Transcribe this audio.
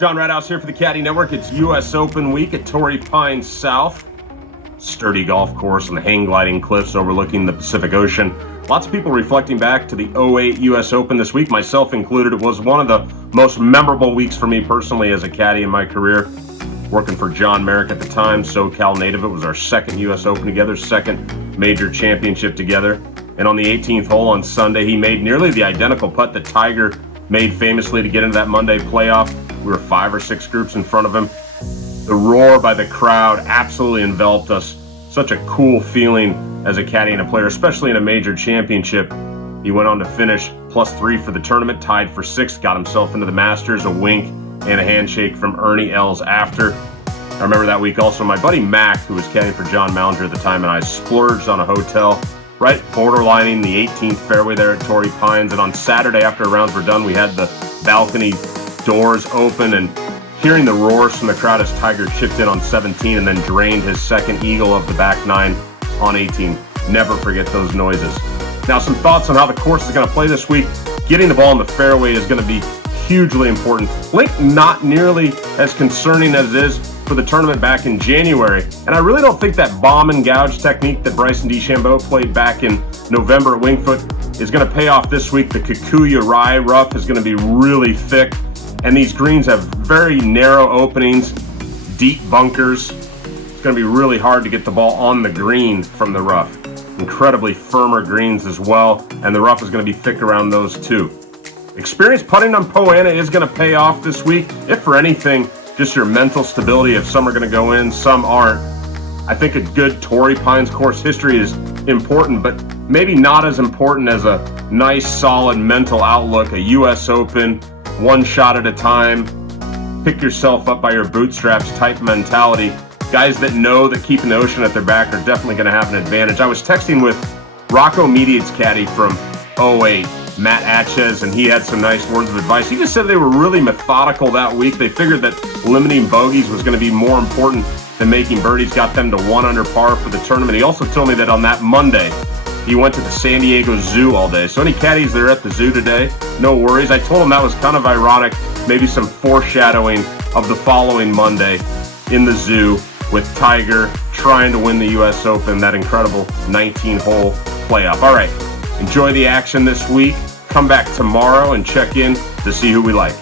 John Rathouz here for the Caddie Network. It's U.S. Open week at Torrey Pines South. Sturdy golf course on the hang gliding cliffs overlooking the Pacific Ocean. Lots of people reflecting back to the 08 U.S. Open this week, myself included. It was one of the most memorable weeks for me personally as a caddy in my career. Working for John Merrick at the time, SoCal native. It was our second U.S. Open together, second major championship together. And on the 18th hole on Sunday, he made nearly the identical putt that Tiger made famously to get into that Monday playoff. We were 5 or 6 groups in front of him. The roar by the crowd absolutely enveloped us. Such a cool feeling as a caddy and a player, especially in a major championship. He went on to finish +3 for the tournament, tied for 6th, got himself into the Masters, a wink and a handshake from Ernie Els after. I remember that week also my buddy Mac, who was caddying for John Mallinger at the time, and I splurged on a hotel right borderlining the 18th fairway there at Torrey Pines. And on Saturday after rounds were done, we had the balcony doors open and hearing the roars from the crowd as Tiger chipped in on 17 and then drained his second eagle of the back 9 on 18. Never forget those noises. Now some thoughts on how the course is going to play this week. Getting the ball in the fairway is going to be hugely important. Link not nearly as concerning as it is for the tournament back in January. And I really don't think that bomb and gouge technique that Bryson DeChambeau played back in November at Winged Foot is going to pay off this week. The Kikuyu Rye rough is going to be really thick. And these greens have very narrow openings, deep bunkers. It's going to be really hard to get the ball on the green from the rough. Incredibly firmer greens as well, and the rough is going to be thick around those too. Experience putting on Poa annua is going to pay off this week. If for anything, just your mental stability, if some are going to go in, some aren't. I think a good Torrey Pines course history is important, but maybe not as important as a nice, solid mental outlook, a U.S. Open, one shot at a time, pick yourself up by your bootstraps type mentality. Guys that know that keeping the ocean at their back are definitely going to have an advantage. I was texting with Rocco Mediate's caddy from 08, Matt Atches, and he had some nice words of advice. He just said they were really methodical that week. They figured that limiting bogeys was going to be more important than making birdies, got them to 1 under par for the tournament. He also told me that on that Monday, he went to the San Diego Zoo all day. So any caddies that are at the zoo today, no worries. I told him that was kind of ironic, maybe some foreshadowing of the following Monday in the zoo with Tiger trying to win the U.S. Open, that incredible 19-hole playoff. All right, enjoy the action this week. Come back tomorrow and check in to see who we like.